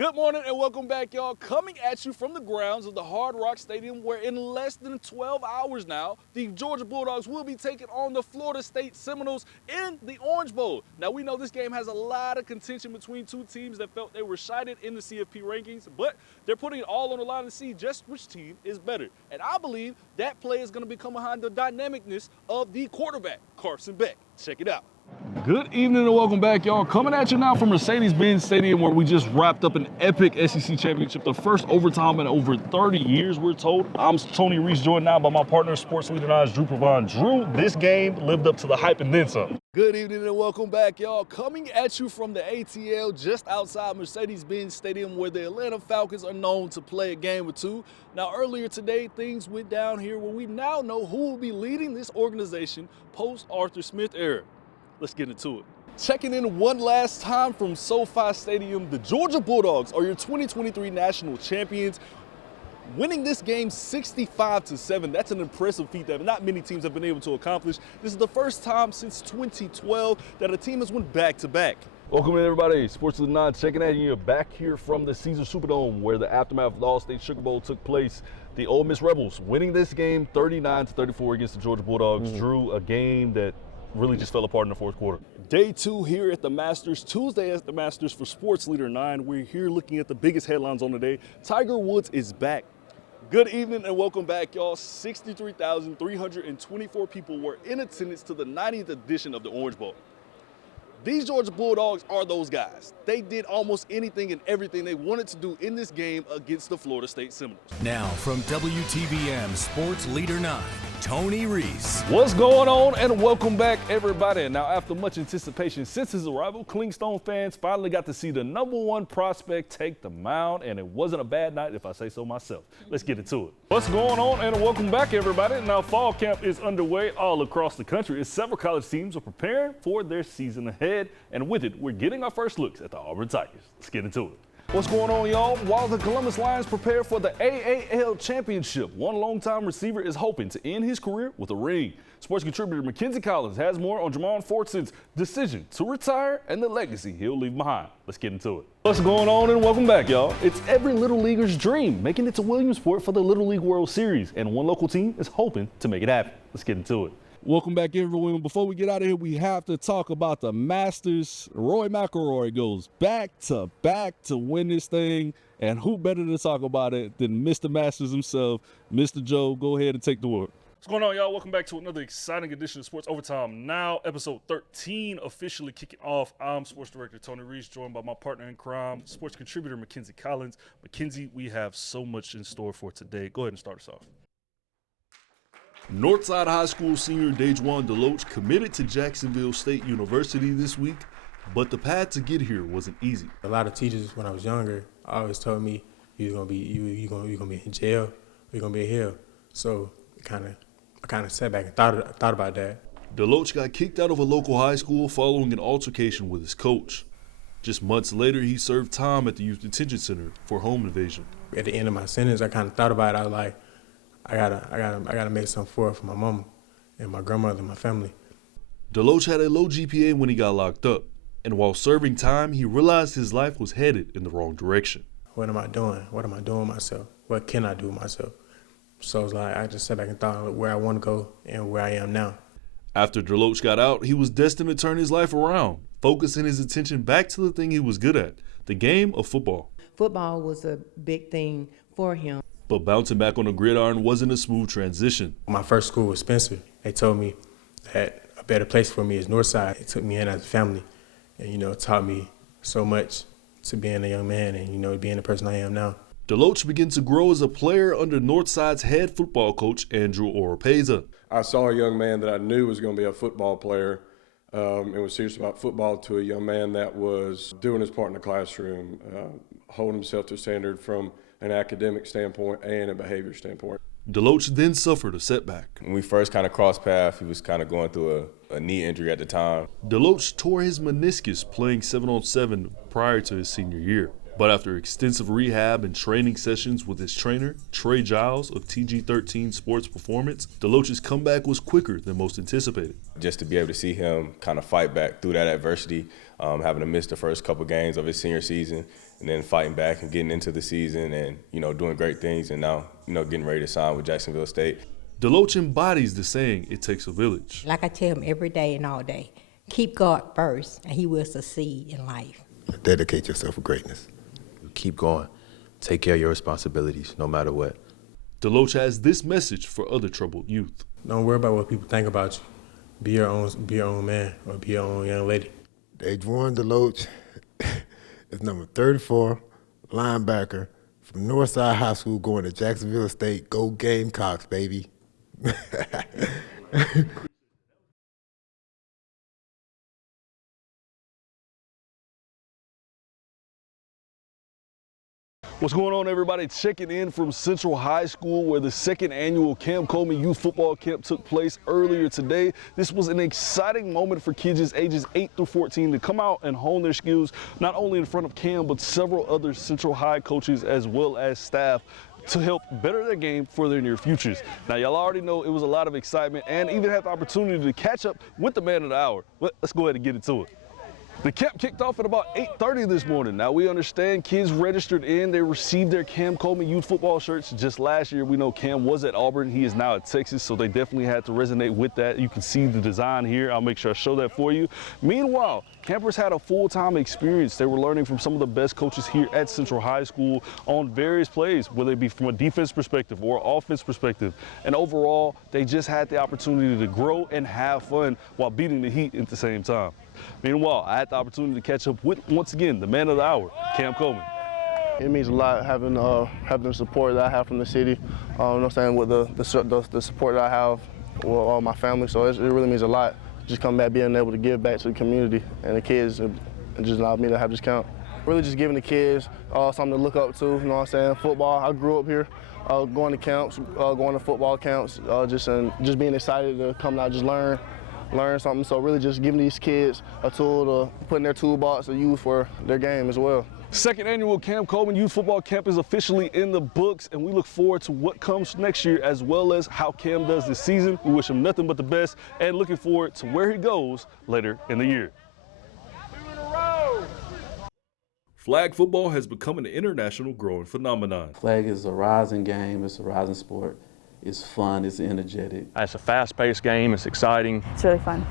Good morning and welcome back, y'all. Coming at you from the grounds of the Hard Rock Stadium, where in less than 12 hours now, the Georgia Bulldogs will be taking on the Florida State Seminoles in the Orange Bowl. Now, we know this game has a lot of contention between two teams that felt they were shited in the CFP rankings, but they're putting it all on the line to see just which team is better. And I believe that play is going to become behind the dynamicness of the quarterback, Carson Beck. Check it out. Good evening and welcome back, y'all. Coming at you now from Mercedes-Benz Stadium, where we just wrapped up an epic SEC championship, the first overtime in over 30 years, we're told. I'm Tony Reese, joined now by my partner, sports leader Naj, Drew Provine. Drew, this game lived up to the hype and then some. Good evening and welcome back, y'all. Coming at you from the ATL just outside Mercedes-Benz Stadium, where the Atlanta Falcons are known to play a game or two. Now, earlier today, things went down here where we now know who will be leading this organization post-Arthur Smith era. Let's get into it. Checking in one last time from SoFi Stadium, the Georgia Bulldogs are your 2023 national champions, winning this game 65-7. That's an impressive feat that not many teams have been able to accomplish. This is the first time since 2012 that a team has went back-to-back. Welcome in, everybody. Sports Leader 9 checking in. You're back here from the Caesars Superdome, where the aftermath of the All-State Sugar Bowl took place. The Ole Miss Rebels winning this game 39-34 against the Georgia Bulldogs. Drew, a game that really just fell apart in the fourth quarter. Day two here at the Masters, Tuesday at the Masters for Sports Leader 9. We're here looking at the biggest headlines on the day. Tiger Woods is back. Good evening and welcome back, y'all. 63,324 people were in attendance to the 90th edition of the Orange Bowl. These Georgia Bulldogs are those guys. They did almost anything and everything they wanted to do in this game against the Florida State Seminoles. Now from WTVM Sports Leader 9, Tony Reese. What's going on, and welcome back, everybody. Now, after much anticipation since his arrival, Clingstone fans finally got to see the #1 prospect take the mound, and it wasn't a bad night if I say so myself. Let's get into it. What's going on, and welcome back, everybody. Now, fall camp is underway all across the country as several college teams are preparing for their season ahead, and with it, we're getting our first looks at the Auburn Tigers. Let's get into it. What's going on, y'all? While the Columbus Lions prepare for the AAL Championship, one longtime receiver is hoping to end his career with a ring. Sports contributor Mackenzie Collins has more on Jamon Fortson's decision to retire and the legacy he'll leave behind. Let's get into it. What's going on, and welcome back, y'all. It's every Little Leaguer's dream, making it to Williamsport for the Little League World Series, and one local team is hoping to make it happen. Let's get into it. Welcome back, everyone. Before we get out of here, we have to talk about the Masters. Roy McIlroy goes back-to-back to win this thing, and who better to talk about it than Mr. Masters himself, Mr. Joe. Go ahead and take the word. What's going on, y'all? Welcome back to another exciting edition of Sports Overtime Now, episode 13 officially kicking off. I'm Sports Director Tony Reese, joined by my partner in crime, sports contributor Mackenzie Collins. Mackenzie, we have so much in store for today. Go ahead and start us off. Northside High School senior Dejuan Deloach committed to Jacksonville State University this week, but the path to get here wasn't easy. A lot of teachers, when I was younger, always told me you're gonna be in jail, you're gonna be in hell. So I kind of sat back and thought about that. Deloach got kicked out of a local high school following an altercation with his coach. Just months later, he served time at the Youth Detention Center for home invasion. At the end of my sentence, I kind of thought about it. I was like, I gotta make something for my mama and my grandmother and my family. Deloach had a low GPA when he got locked up, and while serving time, he realized his life was headed in the wrong direction. What am I doing? What am I doing with myself? What can I do with myself? So it's like I just sat back and thought where I want to go and where I am now. After Deloach got out, he was destined to turn his life around, focusing his attention back to the thing he was good at, the game of football. Football was a big thing for him. But bouncing back on the gridiron wasn't a smooth transition. My first school was Spencer. They told me that a better place for me is Northside. They took me in as a family and, taught me so much to being a young man and, being the person I am now. Deloach began to grow as a player under Northside's head football coach, Andrew Oropeza. I saw a young man that I knew was going to be a football player and was serious about football, to a young man that was doing his part in the classroom, holding himself to a standard from an academic standpoint and a behavior standpoint. Deloach then suffered a setback. When we first kind of crossed paths, he was kind of going through a knee injury at the time. Deloach tore his meniscus playing 7-on-7 prior to his senior year. But after extensive rehab and training sessions with his trainer, Trey Giles of TG13 Sports Performance, DeLoach's comeback was quicker than most anticipated. Just to be able to see him kind of fight back through that adversity, having to miss the first couple games of his senior season, and then fighting back and getting into the season and, doing great things, and now, getting ready to sign with Jacksonville State. DeLoach embodies the saying, "It takes a village." Like I tell him every day and all day, keep God first, and he will succeed in life. Dedicate yourself for greatness. Keep going. Take care of your responsibilities, no matter what. DeLoach has this message for other troubled youth. Don't worry about what people think about you. Be your own man or be your own young lady. Adrian DeLoach is number 34, linebacker from Northside High School, going to Jacksonville State. Go Gamecocks, baby. What's going on, everybody? Checking in from Central High School, where the second annual Cam Coleman Youth Football Camp took place earlier today. This was an exciting moment for kids ages 8 through 14 to come out and hone their skills, not only in front of Cam, but several other Central High coaches as well as staff, to help better their game for their near futures. Now, y'all already know it was a lot of excitement and even had the opportunity to catch up with the man of the hour. Let's go ahead and get into it. The camp kicked off at about 8:30 this morning. Now, we understand kids registered in. They received their Cam Coleman Youth Football shirts just last year. We know Cam was at Auburn. He is now at Texas, so they definitely had to resonate with that. You can see the design here. I'll make sure I show that for you. Meanwhile, campers had a full-time experience. They were learning from some of the best coaches here at Central High School on various plays, whether it be from a defense perspective or offense perspective. And overall, they just had the opportunity to grow and have fun while beating the heat at the same time. Meanwhile, I had the opportunity to catch up with, once again, the man of the hour, Cam Coleman. It means a lot having the support that I have from the city. You know what I'm saying, with the support that I have with all my family. So it really means a lot. Just come back, being able to give back to the community and the kids, and just allowed me to have this camp. Really just giving the kids something to look up to. You know what I'm saying? Football. I grew up here, going to camps, going to football camps, just being excited to come out, just learn something. So really just giving these kids a tool to put in their toolbox to use for their game as well. Second annual Cam Coleman Youth Football Camp is officially in the books, and we look forward to what comes next year as well as how Cam does this season. We wish him nothing but the best and looking forward to where he goes later in the year. Flag football has become an international growing phenomenon. Flag is a rising game, it's a rising sport. It's fun, it's energetic. It's a fast-paced game, it's exciting. It's really fun.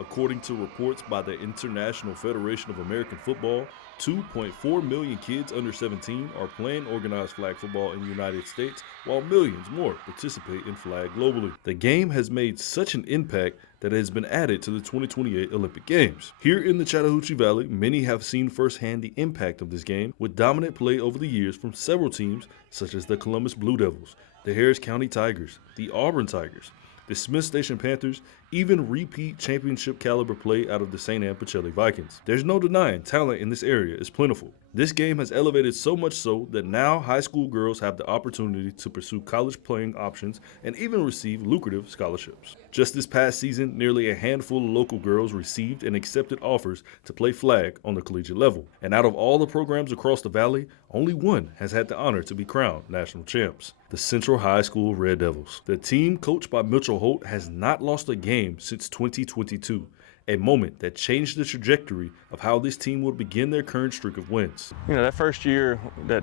According to reports by the International Federation of American Football, 2.4 million kids under 17 are playing organized flag football in the United States, while millions more participate in flag globally. The game has made such an impact that it has been added to the 2028 Olympic Games. Here in the Chattahoochee Valley, many have seen firsthand the impact of this game, with dominant play over the years from several teams such as the Columbus Blue Devils, the Harris County Tigers, the Auburn Tigers, the Smith Station Panthers, even repeat championship caliber play out of the St. Anne Pacelli Vikings. There's no denying talent in this area is plentiful. This game has elevated so much so that now high school girls have the opportunity to pursue college playing options and even receive lucrative scholarships. Just this past season, nearly a handful of local girls received and accepted offers to play flag on the collegiate level. And out of all the programs across the valley, only one has had the honor to be crowned national champs: the Central High School Red Devils. The team, coached by Mitchell Holt, has not lost a game since 2022. A moment that changed the trajectory of how this team would begin their current streak of wins. You know, that first year that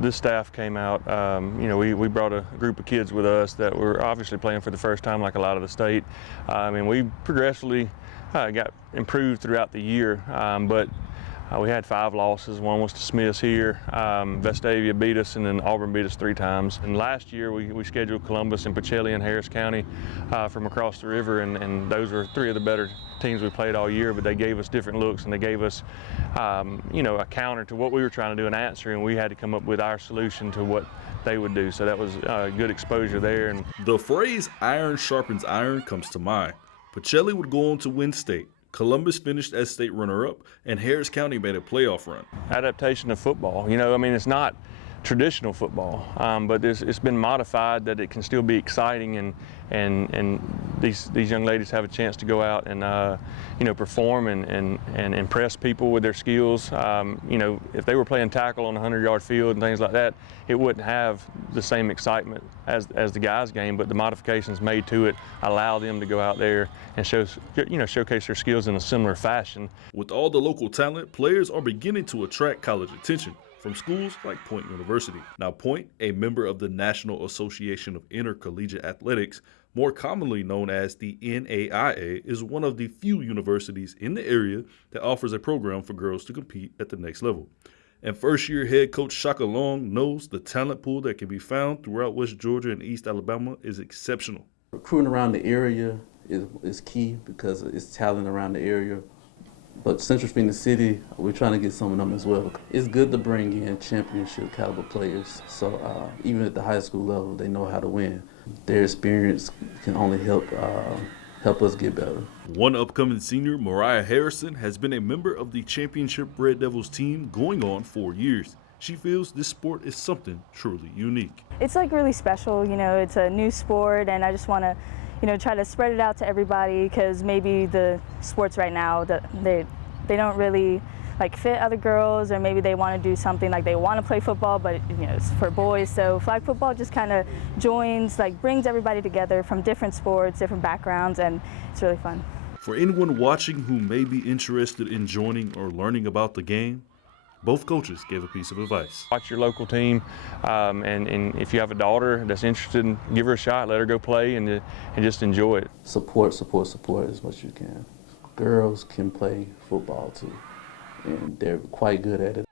this staff came out, we brought a group of kids with us that were obviously playing for the first time, like a lot of the state. We progressively got improved throughout the year, but we had 5 losses. One was to Smiths here. Vestavia beat us, and then Auburn beat us 3 times. And last year we scheduled Columbus and Pacelli and Harris County from across the river, and those were 3 of the better teams we played all year, but they gave us different looks, and they gave us a counter to what we were trying to do, an answer, and we had to come up with our solution to what they would do. So that was good exposure there. And the phrase "iron sharpens iron" comes to mind. Pacelli would go on to win state. Columbus finished as state runner-up, and Harris County made a playoff run. Adaptation of football. It's not traditional football, but it's been modified that it can still be exciting, and these young ladies have a chance to go out and perform and impress people with their skills. If they were playing tackle on a 100-yard field and things like that, it wouldn't have the same excitement as the guys' game. But the modifications made to it allow them to go out there and showcase their skills in a similar fashion. With all the local talent, players are beginning to attract college attention from schools like Point University. Now, Point, a member of the National Association of Intercollegiate Athletics, more commonly known as the NAIA, is one of the few universities in the area that offers a program for girls to compete at the next level. And first-year head coach Shaka Long knows the talent pool that can be found throughout West Georgia and East Alabama is exceptional. Recruiting around the area is key because it's talent around the area. But Central Phoenix City, we're trying to get some of them as well. It's good to bring in championship caliber players. So even at the high school level, they know how to win. Their experience can only help us get better. One upcoming senior, Mariah Harrison, has been a member of the championship Red Devils team going on 4 years. She feels this sport is something truly unique. It's like really special, it's a new sport, and I just want to try to spread it out to everybody, because maybe the sports right now, they don't really fit other girls, or maybe they want to do something like they want to play football, but it's for boys. So flag football just kind of brings everybody together from different sports, different backgrounds, and it's really fun. For anyone watching who may be interested in joining or learning about the game, both coaches gave a piece of advice. Watch your local team, and if you have a daughter that's interested, give her a shot, let her go play, and just enjoy it. Support as much as you can. Girls can play football too, and they're quite good at it.